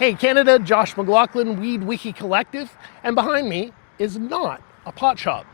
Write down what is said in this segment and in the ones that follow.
Hey Canada, Josh McLaughlin, Weed Wiki Collective, and behind me is not a pot shop.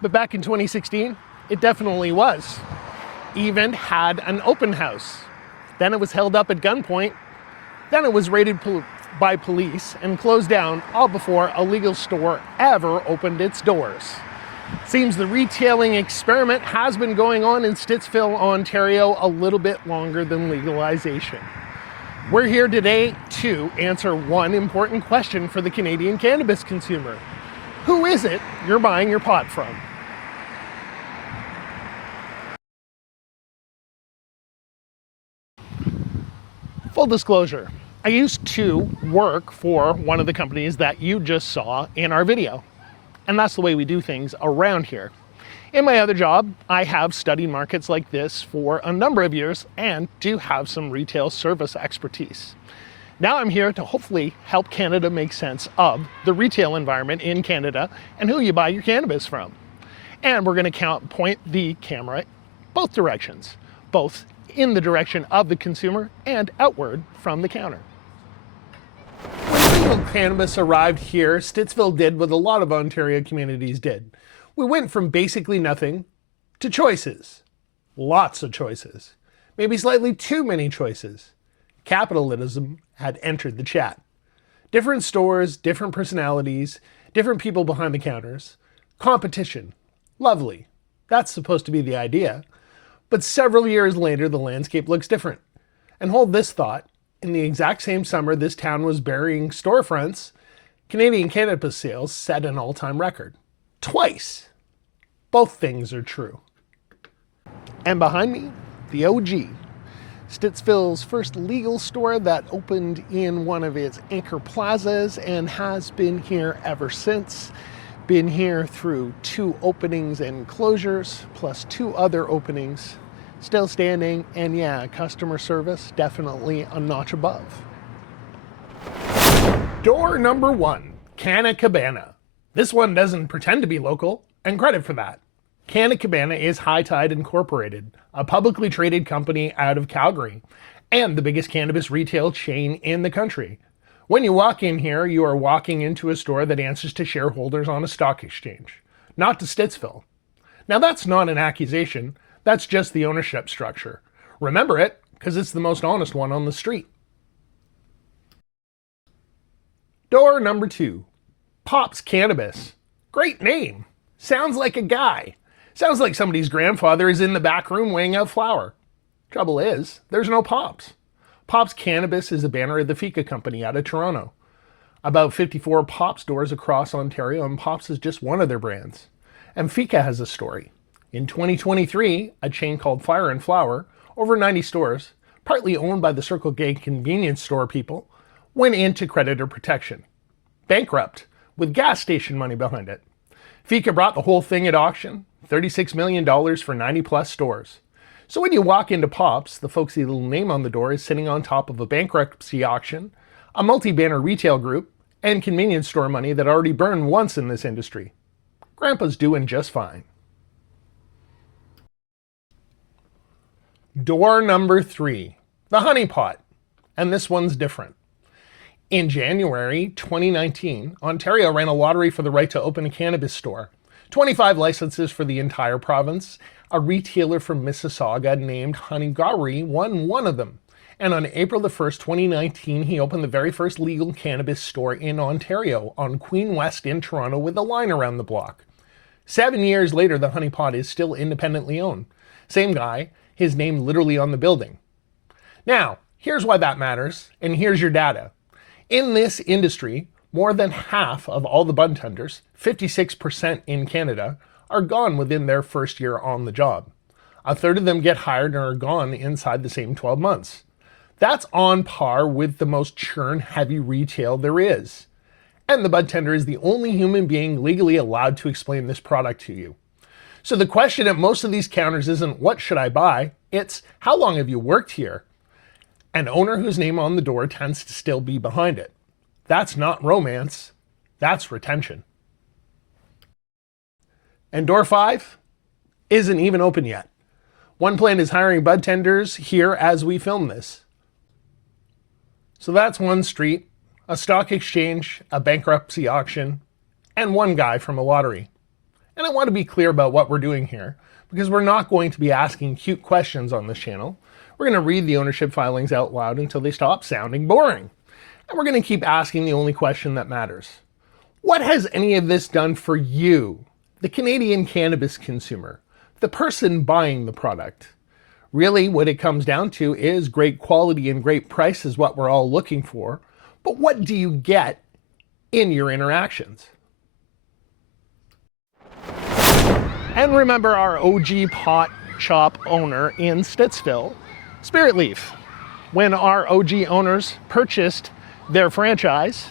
But back in 2016, it definitely was. Even had an open house. Then it was held up at gunpoint. Then it was raided by police and closed down all before a legal store ever opened its doors. Seems the retailing experiment has been going on in Stittsville, Ontario a little bit longer than legalization. We're here today to answer one important question for the Canadian cannabis consumer. Who is it you're buying your pot from? Full disclosure, I used to work for one of the companies that you just saw in our video. And that's the way we do things around here. In my other job, I have studied markets like this for a number of years and do have some retail service expertise. Now I'm here to hopefully help Canada make sense of the retail environment in Canada and who you buy your cannabis from. And we're going to point the camera both directions, both in the direction of the consumer and outward from the counter. When legal cannabis arrived here, Stittsville did what a lot of Ontario communities did. We went from basically nothing to choices. Lots of choices. Maybe slightly too many choices. Capitalism had entered the chat. Different stores, different personalities, different people behind the counters. Competition. Lovely. That's supposed to be the idea. But several years later, the landscape looks different. And hold this thought. In the exact same summer this town was burying storefronts, Canadian cannabis sales set an all-time record. Twice. Both things are true. And behind me, the OG. Stittsville's first legal store that opened in one of its anchor plazas and has been here ever since. Been here through 2 openings and closures, plus 2 other openings. Still standing, and yeah, customer service definitely a notch above. Door number 1, Canna Cabana. This one doesn't pretend to be local, and credit for that. Canna Cabana is High Tide Incorporated, a publicly traded company out of Calgary, and the biggest cannabis retail chain in the country. When you walk in here, you are walking into a store that answers to shareholders on a stock exchange, not to Stittsville. Now that's not an accusation, that's just the ownership structure. Remember it, because it's the most honest one on the street. Door number 2. Pop's Cannabis. Great name. Sounds like a guy. Sounds like somebody's grandfather is in the back room weighing out flour. Trouble is, there's no Pops. Pop's Cannabis is a banner of the Fika Company out of Toronto. About 54 Pop stores across Ontario, and Pops is just one of their brands. And Fika has a story. In 2023, a chain called Fire and Flower, over 90 stores, partly owned by the Circle K convenience store people, went into creditor protection. Bankrupt, with gas station money behind it. Fika brought the whole thing at auction, $36 million for 90 plus stores. So when you walk into Pops, the folksy little name on the door is sitting on top of a bankruptcy auction, a multi-banner retail group, and convenience store money that already burned once in this industry. Grandpa's doing just fine. Door number 3, the Honey Pot, and this one's different. In January 2019, Ontario ran a lottery for the right to open a cannabis store. 25 licenses for the entire province. A retailer from Mississauga named Honey Gowrie won one of them. And on April the 1st, 2019, he opened the very first legal cannabis store in Ontario on Queen West in Toronto with a line around the block. 7 years later, the Honey Pot is still independently owned. Same guy, his name literally on the building. Now, here's why that matters, and here's your data. In this industry, more than half of all the bud tenders, 56% in Canada, are gone within their first year on the job. A third of them get hired and are gone inside the same 12 months. That's on par with the most churn-heavy retail there is. And the bud tender is the only human being legally allowed to explain this product to you. So the question at most of these counters isn't, what should I buy? It's, how long have you worked here? An owner whose name on the door tends to still be behind it. That's not romance, that's retention. And door 5 isn't even open yet. One plant is hiring bud tenders here as we film this. So that's one street, a stock exchange, a bankruptcy auction, and one guy from a lottery. And I want to be clear about what we're doing here, because we're not going to be asking cute questions on this channel. We're going to read the ownership filings out loud until they stop sounding boring. And we're going to keep asking the only question that matters. What has any of this done for you, the Canadian cannabis consumer, the person buying the product? Really, what it comes down to is great quality and great price is what we're all looking for. But what do you get in your interactions? And remember our OG pot shop owner in Stittsville, Spirit Leaf. When our OG owners purchased their franchise,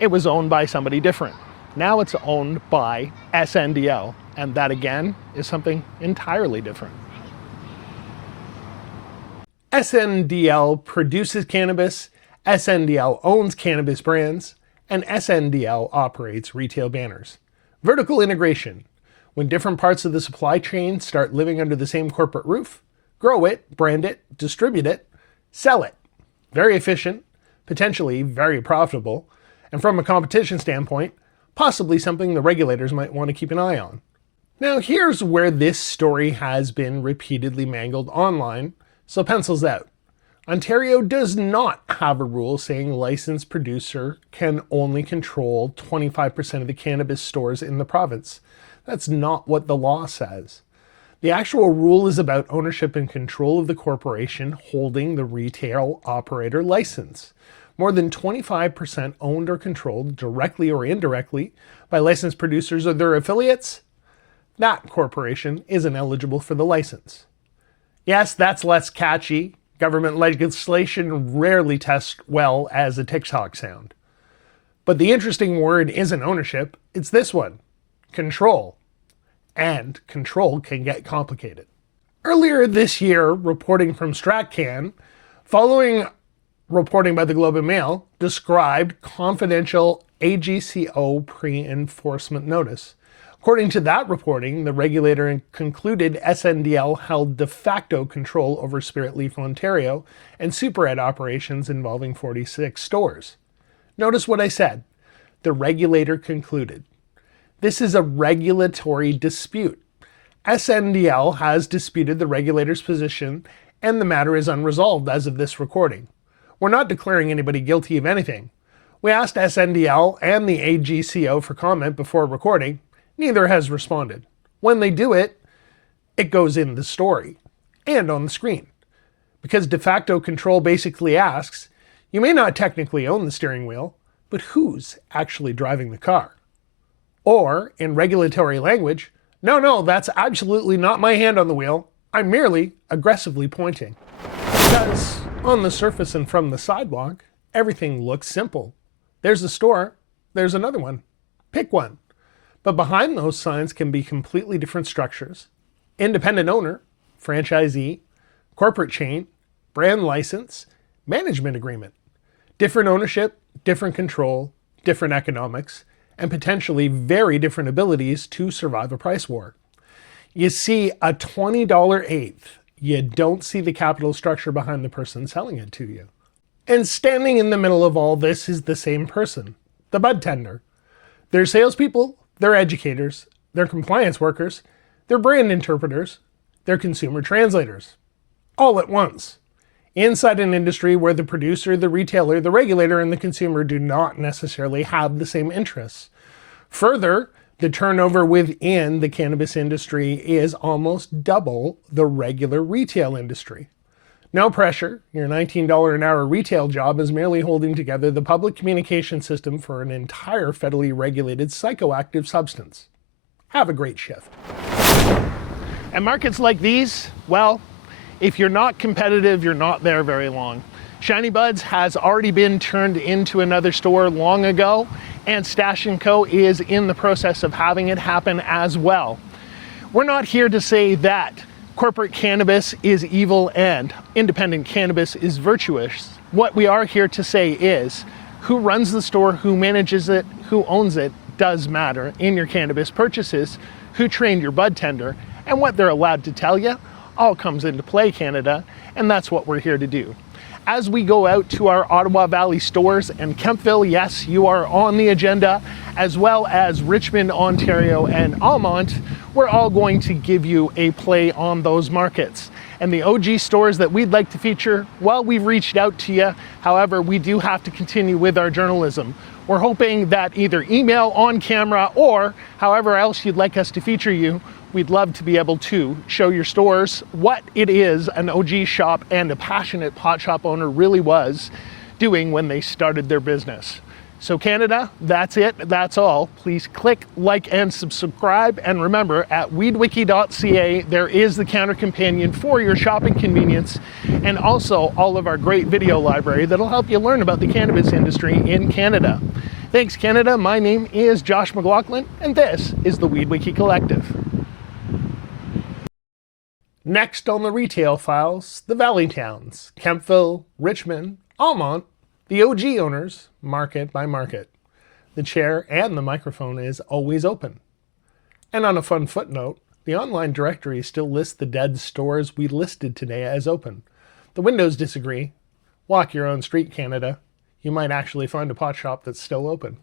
it was owned by somebody different. Now it's owned by SNDL, and that again is something entirely different. SNDL produces cannabis, SNDL owns cannabis brands, and SNDL operates retail banners. Vertical integration. When different parts of the supply chain start living under the same corporate roof, grow it, brand it, distribute it, sell it. Very efficient, potentially very profitable, and from a competition standpoint, possibly something the regulators might want to keep an eye on. Now here's where this story has been repeatedly mangled online, so pencils out. Ontario does not have a rule saying licensed producer can only control 25% of the cannabis stores in the province. That's not what the law says. The actual rule is about ownership and control of the corporation holding the retail operator license. More than 25% owned or controlled directly or indirectly by licensed producers or their affiliates, that corporation isn't eligible for the license. Yes, that's less catchy. Government legislation rarely tests well as a TikTok sound. But the interesting word isn't ownership, it's this one. Control. And control can get complicated. Earlier this year, reporting from StratCann, following reporting by the Globe and Mail, described confidential AGCO pre-enforcement notice. According to that reporting, the regulator concluded SNDL held de facto control over Spirit Leaf Ontario and Super Ed operations involving 46 stores. Notice what I said. The regulator concluded. This is a regulatory dispute. SNDL has disputed the regulator's position and the matter is unresolved as of this recording. We're not declaring anybody guilty of anything. We asked SNDL and the AGCO for comment before recording. Neither has responded. When they do it, it goes in the story and on the screen. Because de facto control basically asks, you may not technically own the steering wheel, but who's actually driving the car? Or, in regulatory language, no, that's absolutely not my hand on the wheel. I'm merely aggressively pointing. Because on the surface and from the sidewalk, everything looks simple. There's a store, there's another one. Pick one. But behind those signs can be completely different structures. Independent owner, franchisee, corporate chain, brand license, management agreement. Different ownership, different control, different economics, and potentially very different abilities to survive a price war. You see a $20 eighth, you don't see the capital structure behind the person selling it to you. And standing in the middle of all this is the same person, the bud tender. They're salespeople, they're educators, they're compliance workers, they're brand interpreters, they're consumer translators, all at once. Inside an industry where the producer, the retailer, the regulator, and the consumer do not necessarily have the same interests. Further, the turnover within the cannabis industry is almost double the regular retail industry. No pressure, your $19 an hour retail job is merely holding together the public communication system for an entire federally regulated psychoactive substance. Have a great shift. And markets like these, well, if you're not competitive, you're not there very long. Shiny Buds has already been turned into another store long ago, and Stash & Co. is in the process of having it happen as well. We're not here to say that corporate cannabis is evil and independent cannabis is virtuous. What we are here to say is who runs the store, who manages it, who owns it does matter in your cannabis purchases, who trained your bud tender, and what they're allowed to tell you all comes into play, Canada, and that's what we're here to do. As we go out to our Ottawa Valley stores and Kemptville, yes, you are on the agenda, as well as Richmond, Ontario, and Almonte, we're all going to give you a play on those markets. And the OG stores that we'd like to feature, well, we've reached out to you. However, we do have to continue with our journalism. We're hoping that either email, on camera, or however else you'd like us to feature you, we'd love to be able to show your stores what it is an OG shop and a passionate pot shop owner really was doing when they started their business. So Canada, that's it, that's all. Please click, like, and subscribe. And remember, at weedwiki.ca, there is the counter companion for your shopping convenience, and also all of our great video library that'll help you learn about the cannabis industry in Canada. Thanks, Canada. My name is Josh McLaughlin, and this is the Weed Wiki Collective. Next on the retail files, the Valley Towns, Kemptville, Richmond, Almonte, the OG owners, market by market. The chair and the microphone is always open. And on a fun footnote, the online directory still lists the dead stores we listed today as open. The windows disagree. Walk your own street, Canada. You might actually find a pot shop that's still open.